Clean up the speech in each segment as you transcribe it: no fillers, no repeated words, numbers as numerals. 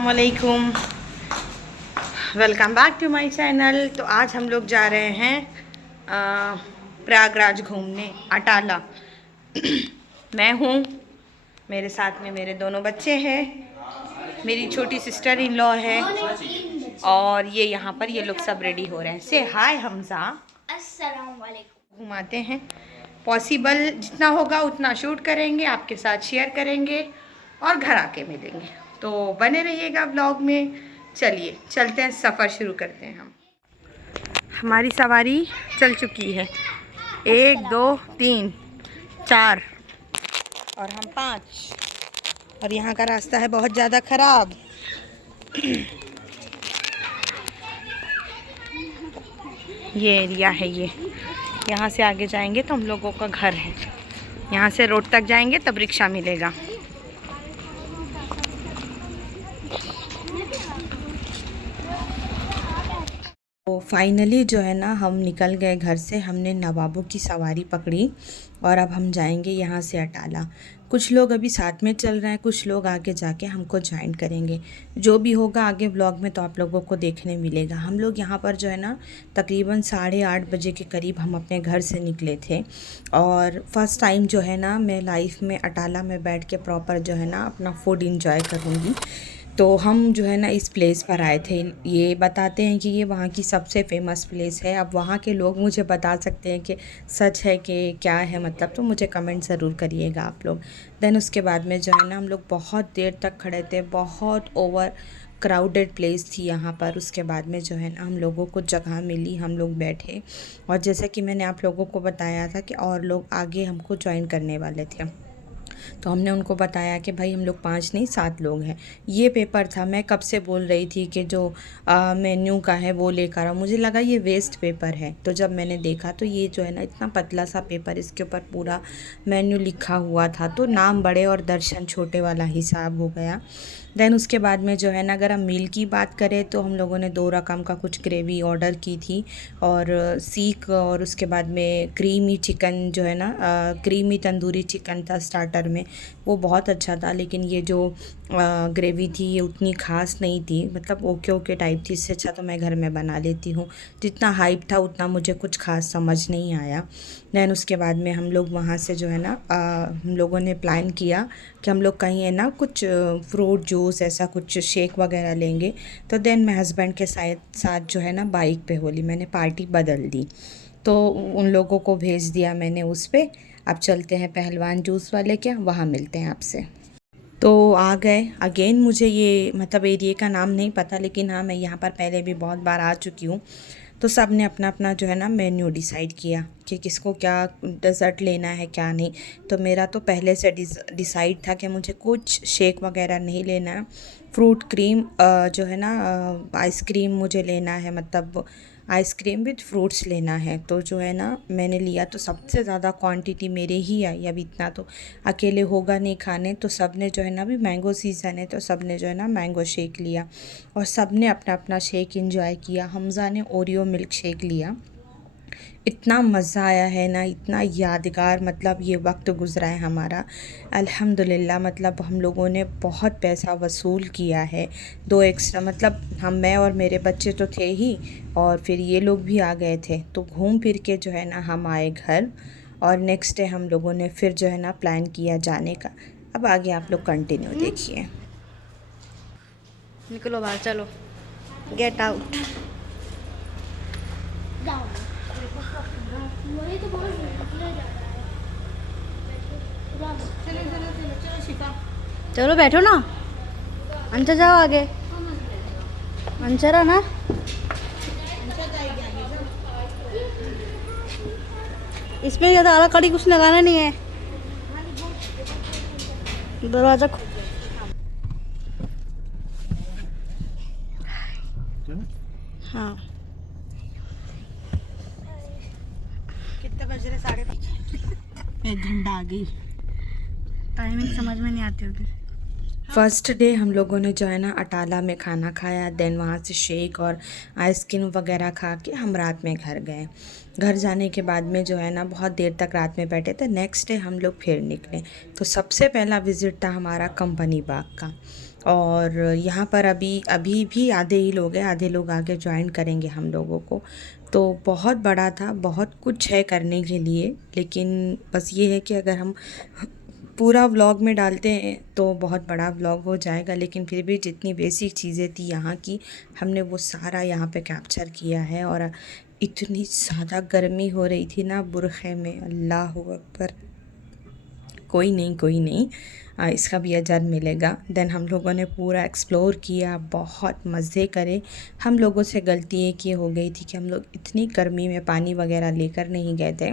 वालेकुम, welcome back to my channel. तो आज हम लोग जा रहे हैं प्रयागराज घूमने, अटाला। मैं हूँ, मेरे साथ में मेरे दोनों बच्चे हैं, मेरी छोटी सिस्टर इन लॉ है, और ये यहाँ पर ये लोग सब रेडी हो रहे हैं। से हाय हमजा। अस्सलाम वालेकुम। घुमाते हैं, पॉसिबल जितना होगा उतना शूट करेंगे, आपके साथ शेयर करेंगे और घर आके मिलेंगे। तो बने रहिएगा ब्लॉग में। चलिए चलते हैं, सफ़र शुरू करते हैं। हम हमारी सवारी चल चुकी है, 1 2 3 4 और हम 5। और यहाँ का रास्ता है बहुत ज़्यादा ख़राब। ये एरिया है, ये यहाँ से आगे जाएंगे तो हम लोगों का घर है। यहाँ से रोड तक जाएंगे तब रिक्शा मिलेगा। तो फाइनली जो है ना, हम निकल गए घर से। हमने नवाबों की सवारी पकड़ी और अब हम जाएंगे यहाँ से अटाला। कुछ लोग अभी साथ में चल रहे हैं, कुछ लोग आगे जाके हमको ज्वाइन करेंगे। जो भी होगा आगे व्लॉग में तो आप लोगों को देखने मिलेगा। हम लोग यहाँ पर जो है ना तकरीबन 8:30 बजे के करीब हम अपने घर से निकले थे। और फर्स्ट टाइम जो है ना मैं लाइफ में अटाला में बैठ के प्रॉपर जो है ना अपना फूड इंजॉय करूँगी। तो हम जो है ना इस प्लेस पर आए थे। ये बताते हैं कि ये वहाँ की सबसे फेमस प्लेस है। अब वहाँ के लोग मुझे बता सकते हैं कि सच है कि क्या है, मतलब तो मुझे कमेंट ज़रूर करिएगा आप लोग। देन उसके बाद में जो है ना हम लोग बहुत देर तक खड़े थे, बहुत ओवर क्राउडेड प्लेस थी यहाँ पर। उसके बाद में जो है ना हम लोगों को जगह मिली, हम लोग बैठे। और जैसे कि मैंने आप लोगों को बताया था कि और लोग आगे हमको ज्वाइन करने वाले थे, तो हमने उनको बताया कि भाई हम लोग 5 नहीं 7 लोग हैं। ये पेपर था, मैं कब से बोल रही थी कि जो मेन्यू का है वो लेकर आओ। मुझे लगा ये वेस्ट पेपर है, तो जब मैंने देखा तो ये जो है ना इतना पतला सा पेपर, इसके ऊपर पूरा मेन्यू लिखा हुआ था। तो नाम बड़े और दर्शन छोटे वाला हिसाब हो गया। देन उसके बाद में जो है ना अगर हम मील की बात करें तो हम लोगों ने 2 रकम का कुछ ग्रेवी ऑर्डर की थी, और सीख, और उसके बाद में क्रीमी चिकन जो है ना क्रीमी तंदूरी चिकन था स्टार्टर में, वो बहुत अच्छा था। लेकिन ये जो ग्रेवी थी ये उतनी ख़ास नहीं थी, मतलब ओके ओके टाइप थी। इससे अच्छा तो मैं घर में बना लेती हूँ। जितना हाइप था उतना मुझे कुछ ख़ास समझ नहीं आया। दैन उसके बाद में हम लोग वहाँ से जो है ना हम लोगों ने प्लान किया कि हम लोग कहीं है ना कुछ फ्रूट जूस ऐसा कुछ शेक वगैरह लेंगे। तो देन मैं हस्बैंड के साथ जो है ना बाइक पे बोली, मैंने पार्टी बदल दी, तो उन लोगों को भेज दिया मैंने उस पे। अब चलते हैं पहलवान जूस वाले के, वहाँ मिलते हैं आपसे। तो आ गए अगेन। मुझे ये मतलब एरिया का नाम नहीं पता, लेकिन हाँ मैं यहाँ पर पहले भी बहुत बार आ चुकी हूँ। तो सब ने अपना अपना जो है ना मेन्यू डिसाइड किया कि किसको क्या डेज़र्ट लेना है क्या नहीं। तो मेरा तो पहले से डिसाइड था कि मुझे कुछ शेक वगैरह नहीं लेना है। फ्रूट क्रीम जो है ना आइसक्रीम मुझे लेना है, मतलब आइसक्रीम विद फ्रूट्स लेना है। तो जो है ना मैंने लिया, तो सबसे ज़्यादा क्वांटिटी मेरे ही आई। अब इतना तो अकेले होगा नहीं खाने, तो सब ने जो है ना, अभी मैंगो सीज़न है तो सब ने जो है ना मैंगो शेक लिया और सब ने अपना अपना शेक एंजॉय किया। हमज़ा ने ओरियो मिल्क शेक लिया। इतना मज़ा आया है ना, इतना यादगार मतलब ये वक्त गुज़रा है हमारा अल्हम्दुलिल्लाह। मतलब हम लोगों ने बहुत पैसा वसूल किया है। 2 एक्स्ट्रा, मतलब मैं और मेरे बच्चे तो थे ही, और फिर ये लोग भी आ गए थे। तो घूम फिर के जो है ना हम आए घर, और नेक्स्ट डे हम लोगों ने फिर जो है ना प्लान किया जाने का। अब आगे आप लोग कंटिन्यू देखिए। निकलो बाहर, चलो गेट आउट। चलो बैठो ना, अंशा जाओ आगे, अंशरा ना। इसमें ज़्यादा आला कड़ी कुछ लगाना नहीं है, दरवाज़ा हाँ। कितने बज रहे? 5:30। 1 घंटा आ गई, टाइमिंग समझ में नहीं आती होगी। फर्स्ट डे हम लोगों ने जो है ना अटाला में खाना खाया। देन वहाँ से शेक और आइसक्रीम वगैरह खा के हम रात में घर गए। घर जाने के बाद में जो है ना बहुत देर तक रात में बैठे थे। नेक्स्ट डे हम लोग फिर निकले। तो सबसे पहला विज़िट था हमारा कंपनी बाग का। और यहाँ पर अभी अभी भी आधे ही लोग हैं, आधे लोग आके ज्वाइन करेंगे हम लोगों को। तो बहुत बड़ा था, बहुत कुछ है करने के लिए, लेकिन बस ये है कि अगर हम पूरा व्लॉग में डालते हैं तो बहुत बड़ा व्लॉग हो जाएगा, लेकिन फिर भी जितनी बेसिक चीज़ें थी यहाँ की, हमने वो सारा यहाँ पे कैप्चर किया है। और इतनी ज़्यादा गर्मी हो रही थी ना बुरखे में, अल्लाह अकबर। कोई नहीं, कोई नहीं, इसका भी अजर मिलेगा। देन हम लोगों ने पूरा एक्सप्लोर किया, बहुत मज़े करे। हम लोगों से गलती एक ये हो गई थी कि हम लोग इतनी गर्मी में पानी वगैरह लेकर नहीं गए थे,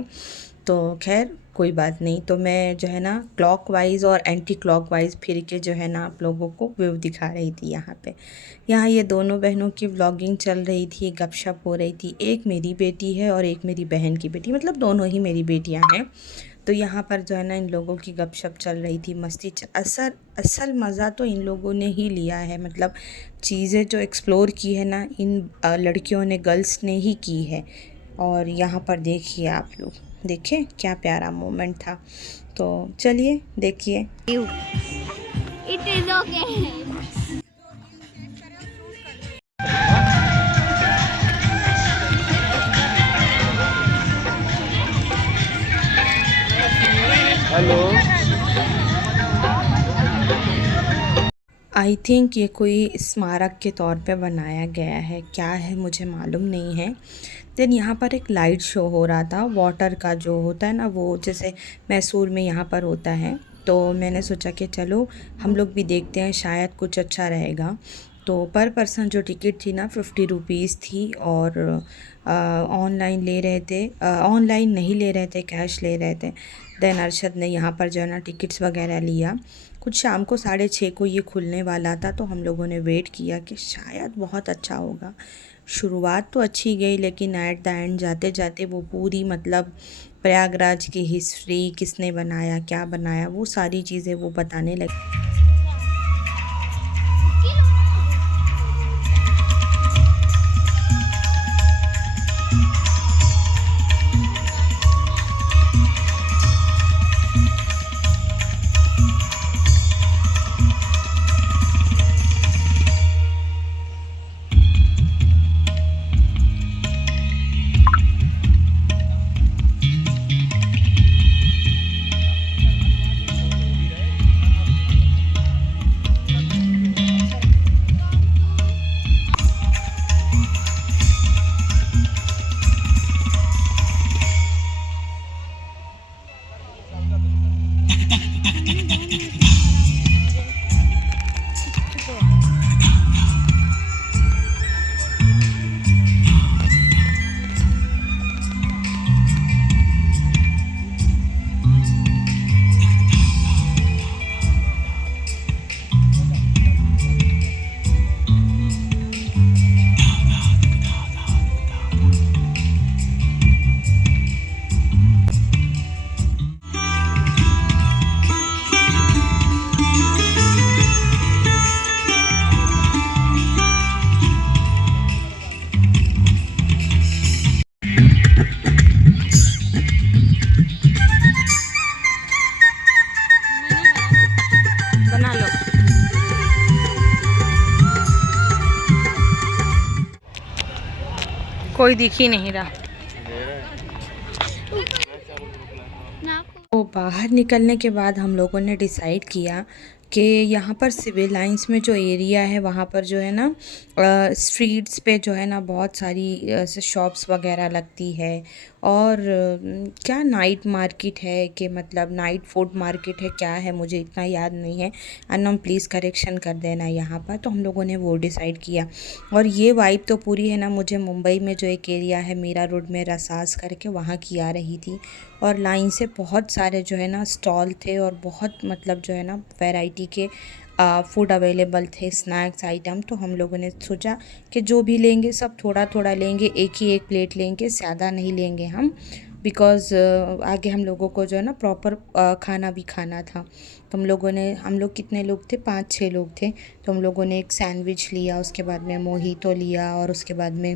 तो खैर कोई बात नहीं। तो मैं जो है ना क्लॉकवाइज़ और एंटी क्लॉकवाइज़ फिर के जो है ना आप लोगों को व्यू दिखा रही थी यहाँ पे। यहाँ ये दोनों बहनों की व्लॉगिंग चल रही थी, गपशप हो रही थी। एक मेरी बेटी है और एक मेरी बहन की बेटी, मतलब दोनों ही मेरी बेटियाँ हैं। तो यहाँ पर जो है ना इन लोगों की गपशप चल रही थी, मस्ती असल मज़ा तो इन लोगों ने ही लिया है। मतलब चीज़ें जो एक्सप्लोर की है ना इन लड़कियों ने, गर्ल्स ने ही की है। और यहाँ पर देखिए आप लोग, देखें क्या प्यारा मोमेंट था। तो चलिए देखिए। It is okay. Hello. I think ये कोई स्मारक के तौर पे बनाया गया है, क्या है मुझे मालूम नहीं है। देन यहाँ पर एक लाइट शो हो रहा था, वाटर का जो होता है ना, वो जैसे मैसूर में यहाँ पर होता है। तो मैंने सोचा कि चलो हम लोग भी देखते हैं, शायद कुछ अच्छा रहेगा। तो पर पर्सन जो टिकट थी ना 50 रुपीज़ थी। और ऑनलाइन ले रहे थे, ऑनलाइन नहीं ले रहे थे, कैश ले रहे थे। देन अरशद ने यहाँ पर जो है ना टिकट्स वगैरह लिया। कुछ शाम को 6:30 को ये खुलने वाला था, तो हम लोगों ने वेट किया कि शायद बहुत अच्छा होगा। शुरुआत तो अच्छी गई, लेकिन एट द एंड जाते जाते वो पूरी, मतलब प्रयागराज की हिस्ट्री, किसने बनाया, क्या बनाया, वो सारी चीज़ें वो बताने लगी। बना लो। कोई दिख ही नहीं रहा। तो बाहर निकलने के बाद हम लोगों ने डिसाइड किया कि यहाँ पर सिविल लाइंस में जो एरिया है वहाँ पर जो है ना स्ट्रीट्स पे जो है ना बहुत सारी ऐसे शॉप्स वगैरह लगती है। और क्या नाइट मार्केट है कि मतलब नाइट फूड मार्केट है, क्या है मुझे इतना याद नहीं है। अनम प्लीज़ करेक्शन कर देना यहाँ पर। तो हम लोगों ने वो डिसाइड किया। और ये वाइब तो पूरी है ना, मुझे मुंबई में जो एक एरिया है मीरा रोड में, रसास करके, वहाँ की आ रही थी। और लाइन से बहुत सारे जो है ना स्टॉल थे, और बहुत मतलब जो है ना वैरायटी के फूड अवेलेबल थे, स्नैक्स आइटम। तो हम लोगों ने सोचा कि जो भी लेंगे सब थोड़ा थोड़ा लेंगे, एक ही एक प्लेट लेंगे, ज़्यादा नहीं लेंगे हम, बिकॉज़ आगे हम लोगों को जो है ना प्रॉपर खाना भी खाना था। तो हम लोग कितने लोग थे, 5-6 लोग थे। तो हम लोगों ने एक सैंडविच लिया, उसके बाद में मोहितो लिया, और उसके बाद में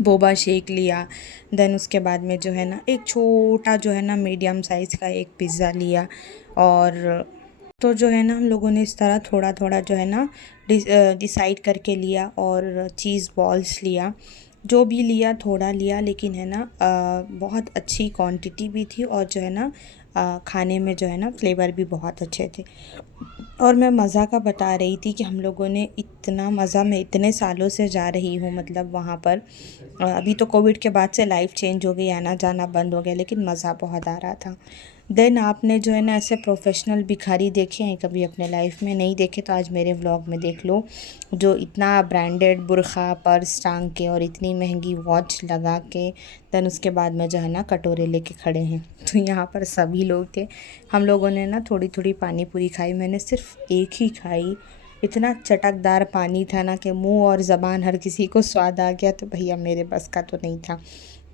बोबा शेक लिया। देन उसके बाद में जो है ना एक छोटा जो है ना मीडियम साइज़ का एक पिज़्ज़ा लिया। और तो जो है ना हम लोगों ने इस तरह थोड़ा थोड़ा जो है ना डिसाइड करके लिया और चीज़ बॉल्स लिया, जो भी लिया थोड़ा लिया, लेकिन है ना बहुत अच्छी क्वांटिटी भी थी और जो है ना खाने में जो है ना फ्लेवर भी बहुत अच्छे थे। और मैं मज़ा का बता रही थी कि हम लोगों ने इतना मज़ा, मैं इतने सालों से जा रही हूँ मतलब वहाँ पर। अभी तो कोविड के बाद से लाइफ चेंज हो गई, आना जाना बंद हो गया, लेकिन मज़ा बहुत आ रहा था। देन आपने जो है ना ऐसे प्रोफेशनल भिखारी देखे हैं कभी अपने लाइफ में? नहीं देखे तो आज मेरे व्लॉग में देख लो, जो इतना ब्रांडेड बुरखा पर्स टांग के और इतनी महंगी वॉच लगा के देन उसके बाद में जो है ना कटोरे लेके खड़े हैं। तो यहाँ पर सभी लोग थे। हम लोगों ने ना थोड़ी थोड़ी पानी पूरी खाई, मैंने सिर्फ एक ही खाई। इतना चटकदार पानी था ना कि मुंह और ज़बान हर किसी को स्वाद आ गया। तो भैया मेरे बस का तो नहीं था,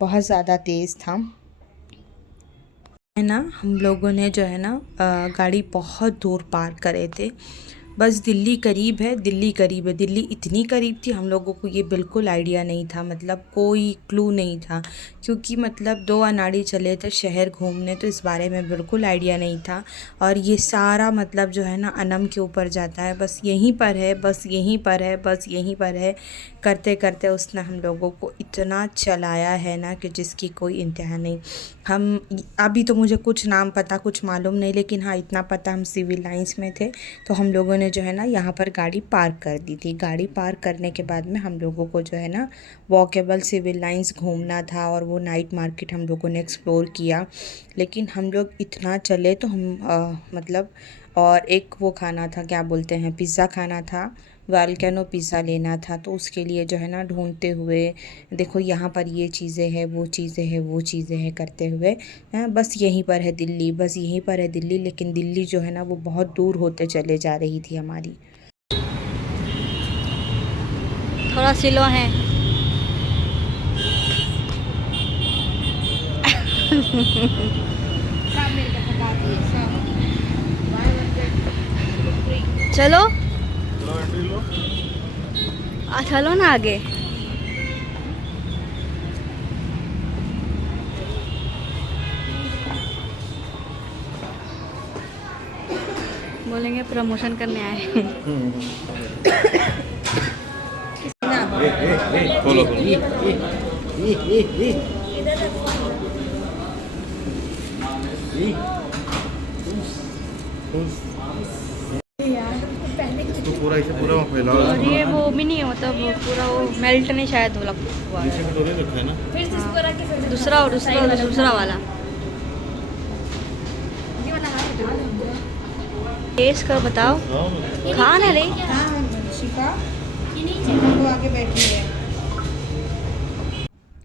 बहुत ज़्यादा तेज़ था। है ना हम लोगों ने जो है ना गाड़ी बहुत दूर पार्क करे थे। बस दिल्ली करीब है, दिल्ली करीब है, दिल्ली इतनी करीब थी हम लोगों को ये बिल्कुल आइडिया नहीं था, मतलब कोई क्लू नहीं था, क्योंकि मतलब 2 अनाड़ी चले थे शहर घूमने, तो इस बारे में बिल्कुल आइडिया नहीं था। और ये सारा मतलब जो है ना अनम के ऊपर जाता है, बस यहीं पर है, बस यहीं पर है, बस यहीं पर है, करते करते उसने हम लोगों को इतना चलाया है ना कि जिसकी कोई इंतहा नहीं। हम अभी तो मुझे कुछ नाम पता कुछ मालूम नहीं, लेकिन हाँ इतना पता हम सिविल लाइंस में थे, तो हम लोगों ने जो है ना यहाँ पर गाड़ी पार्क कर दी थी। गाड़ी पार्क करने के बाद में हम लोगों को जो है ना वॉकेबल सिविल लाइंस घूमना था और वो नाइट मार्केट हम लोगों ने एक्सप्लोर किया। लेकिन हम लोग इतना चले तो हम मतलब, और एक वो खाना था, क्या बोलते हैं, पिज़्ज़ा खाना था, वॉल्केनो पिज़्ज़ा लेना था। तो उसके लिए जो है ना ढूंढते हुए, देखो यहाँ पर ये चीज़ें हैं, वो चीज़ें हैं, वो चीज़ें हैं करते हुए, बस यहीं पर है दिल्ली, बस यहीं पर है दिल्ली। लेकिन दिल्ली जो है ना वो बहुत दूर होते चले जा रही थी हमारी। थोड़ा स्लो है। चलो चलो ना आगे। बोलेंगे प्रमोशन करने आए हैं। बोलो इसको पूरा इसे पूरा फैलाओ। और ये वो भी नहीं है, मतलब वो पूरा वो मेल्ट नहीं शायद वो हुआ पीछे है। कटोरे रखा है ना। दूसरा दूसरा दूसरा वाला टेस्ट कर बताओ। खा ना रे। आगे बैठी है।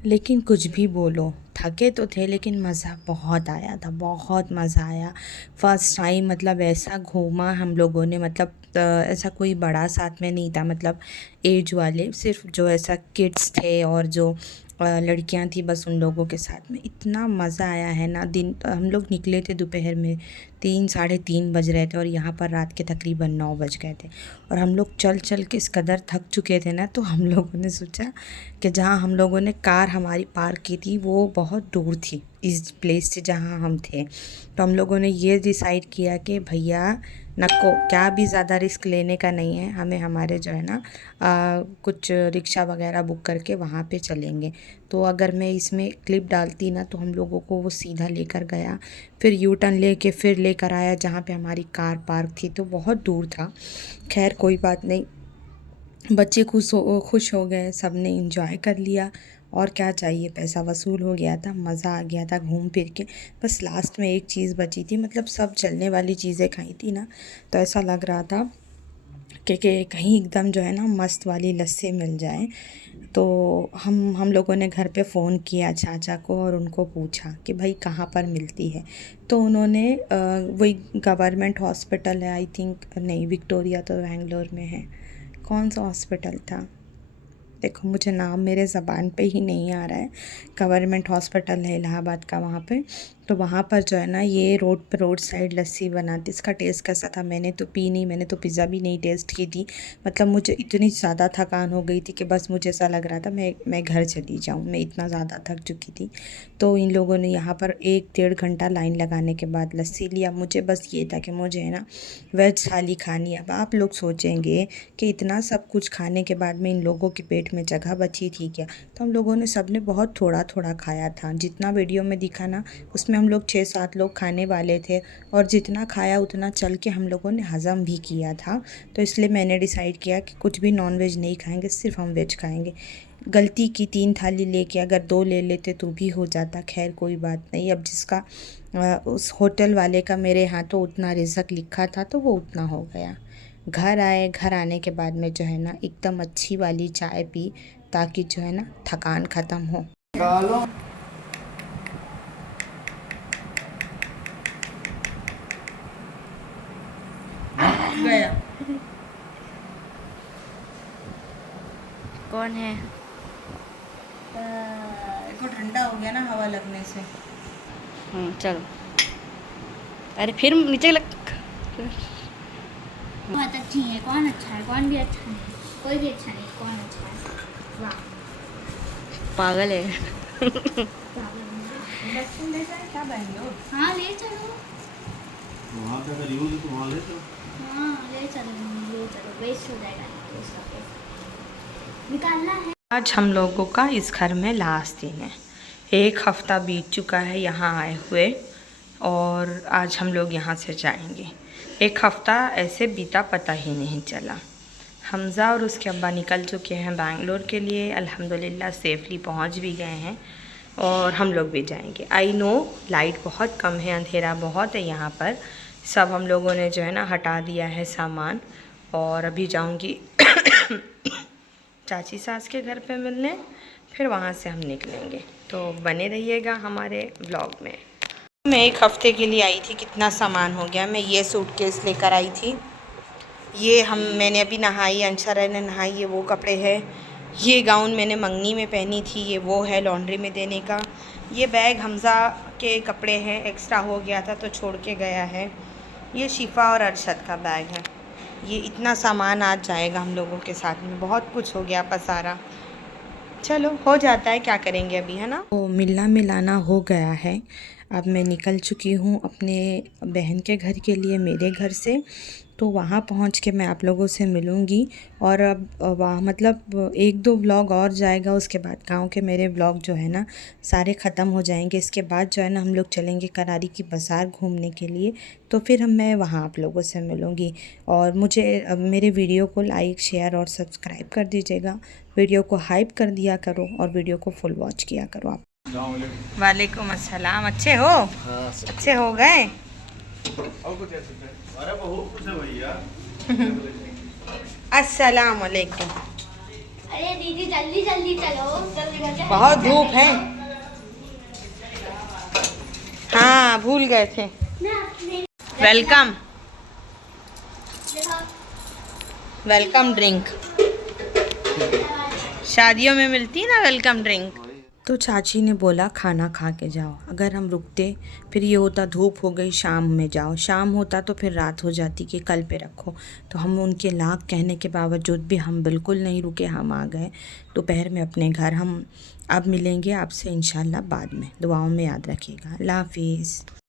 लेकिन कुछ भी बोलो, थके तो थे लेकिन मज़ा बहुत आया था, बहुत मज़ा आया। फर्स्ट टाइम मतलब ऐसा घूमा हम लोगों ने, मतलब ऐसा कोई बड़ा साथ में नहीं था, मतलब एज वाले, सिर्फ जो ऐसा किड्स थे और जो लड़कियां थी, बस उन लोगों के साथ में इतना मज़ा आया है ना। दिन हम लोग निकले थे दोपहर में 3 साढ़े 3 बज रहे थे और यहाँ पर रात के तकरीबन 9 बज गए थे। और हम लोग चल चल के इस कदर थक चुके थे ना, तो हम लोगों ने सोचा कि जहाँ हम लोगों ने कार हमारी पार्क की थी वो बहुत दूर थी इस प्लेस से जहाँ हम थे। तो हम लोगों ने ये डिसाइड किया कि भैया नको, क्या भी ज़्यादा रिस्क लेने का नहीं है हमें, हमारे जो है ना कुछ रिक्शा वगैरह बुक करके वहाँ पे चलेंगे। तो अगर मैं इसमें क्लिप डालती ना तो हम लोगों को वो सीधा लेकर गया, फिर यू टर्न लेके फिर लेकर आया जहाँ पे हमारी कार पार्क थी, तो बहुत दूर था। खैर कोई बात नहीं, बच्चे खुश हो गए, सब ने इंजॉय कर लिया, और क्या चाहिए, पैसा वसूल हो गया था, मज़ा आ गया था घूम फिर के। बस लास्ट में एक चीज़ बची थी, मतलब सब चलने वाली चीज़ें खाई थी ना, तो ऐसा लग रहा था कि कहीं एकदम जो है ना मस्त वाली लस्सी मिल जाए। तो हम लोगों ने घर पे फ़ोन किया चाचा को और उनको पूछा कि भाई कहाँ पर मिलती है। तो उन्होंने वही गवर्नमेंट हॉस्पिटल है आई थिंक, नहीं विक्टोरिया तो बेंगलोर में है, कौन सा हॉस्पिटल था, देखो मुझे नाम मेरे ज़बान पे ही नहीं आ रहा है, गवर्नमेंट हॉस्पिटल है इलाहाबाद का वहाँ पे। तो वहाँ पर जो है ना ये रोड साइड लस्सी बनाती। इसका टेस्ट कैसा था मैंने तो पी नहीं, मैंने तो पिज़्ज़ा भी नहीं टेस्ट की थी। मतलब मुझे इतनी ज़्यादा थकान हो गई थी कि बस मुझे ऐसा लग रहा था मैं घर चली जाऊँ, मैं इतना ज़्यादा थक चुकी थी। तो इन लोगों ने यहाँ पर 1-1.5 घंटा लाइन लगाने के बाद लस्सी लिया। मुझे बस ये था कि मुझे है ना वेज थाली खानी है। अब आप लोग सोचेंगे कि इतना सब कुछ खाने के बाद में इन लोगों के पेट में जगह बची थी क्या? तो हम लोगों ने सब ने बहुत थोड़ा थोड़ा खाया था। जितना वीडियो में दिखा ना उसमें हम लोग 6-7 लोग खाने वाले थे, और जितना खाया उतना चल के हम लोगों ने हज़म भी किया था। तो इसलिए मैंने डिसाइड किया कि कुछ भी नॉन वेज नहीं खाएंगे, सिर्फ हम वेज खाएंगे। गलती की 3 थाली लेके, अगर 2 ले लेते तो भी हो जाता। खैर कोई बात नहीं। अब जिसका उस होटल वाले का मेरे यहाँ तो उतना रिज़्क लिखा था तो वो उतना हो गया। घर आए, घर आने के बाद में जो है ना एकदम अच्छी वाली चाय पी, ताकि जो है ना थकान ख़त्म हो। गया कौन है? देखो ठंडा हो गया ना हवा लगने से। चलो। अरे फिर नीचे लग। बहुत अच्छी है। कौन अच्छा है? कौन भी अच्छा नहीं, कोई भी अच्छा नहीं। कौन अच्छा है? वाह, पागल है। इंडक्शन ले जाए क्या बहन? हाँ ले चलो। वहाँ का अगर यूज तो वहाँ ले चलो। हाँ ले चलो, वेस्ट हो जाएगा नहीं, वेस्ट हो गया। निकालना है। आज हम लोगों का इस घर में लास्ट दिन है। 1 हफ़्ता बीत चुका है यहाँ आए हुए, और आज हम लोग यहाँ से जाएंगे। 1 हफ़्ता ऐसे बीता पता ही नहीं चला। हमज़ा और उसके अब्बा निकल चुके हैं बैंगलोर के लिए। अल्हम्दुलिल्लाह सेफ़ली पहुँच भी गए हैं, और हम लोग भी जाएंगे। आई नो लाइट बहुत कम है, अंधेरा बहुत है यहाँ पर। सब हम लोगों ने जो है ना हटा दिया है सामान, और अभी जाऊँगी चाची सास के घर पे मिलने, फिर वहाँ से हम निकलेंगे। तो बने रहिएगा हमारे व्लॉग में। मैं 1 हफ़्ते के लिए आई थी, कितना सामान हो गया। मैं ये सूटकेस लेकर आई थी, ये मैंने अभी नहाई, अंशरा ने नहाई, ये वो कपड़े हैं। ये गाउन मैंने मंगनी में पहनी थी, ये वो है लॉन्ड्री में देने का। ये बैग हमज़ा के कपड़े हैं, एक्स्ट्रा हो गया था तो छोड़ के गया है। ये शिफा और अरशद का बैग है। ये इतना सामान आज जाएगा हम लोगों के साथ में, बहुत कुछ हो गया पसारा। चलो हो जाता है, क्या करेंगे अभी, है ना। तो मिलना मिलाना हो गया है। अब मैं निकल चुकी हूँ अपने बहन के घर के लिए, मेरे घर से। तो वहाँ पहुँच के मैं आप लोगों से मिलूँगी, और अब वहाँ मतलब 1-2 व्लॉग और जाएगा। उसके बाद गांव के मेरे व्लॉग जो है ना सारे ख़त्म हो जाएंगे। इसके बाद जो है ना हम लोग चलेंगे करारी की बाज़ार घूमने के लिए। तो फिर मैं वहाँ आप लोगों से मिलूँगी। और मुझे मेरे वीडियो को लाइक, शेयर और सब्सक्राइब कर दीजिएगा। वीडियो को हाइप कर दिया करो, और वीडियो को फुल वॉच किया करो आप। वालेकुम अस्सलाम। अच्छे हो? अच्छे हो गए? अरे बहुत कुछ है भैया। अस्सलाम वालेकुम। अरे दीदी जल्दी जल्दी चलो, जल्दी घर से। बहुत धूप है। हाँ भूल गए थे। वेलकम वेलकम ड्रिंक, शादियों में मिलती है ना वेलकम ड्रिंक। तो चाची ने बोला खाना खा के जाओ। अगर हम रुकते फिर ये होता धूप हो गई, शाम में जाओ। शाम होता तो फिर रात हो जाती कि कल पे रखो। तो हम उनके लाख कहने के बावजूद भी हम बिल्कुल नहीं रुके, हम आ गए दोपहर में अपने घर। हम अब मिलेंगे आपसे इंशाल्लाह बाद में। दुआओं में याद रखिएगा। अल्लाह हाफिज़।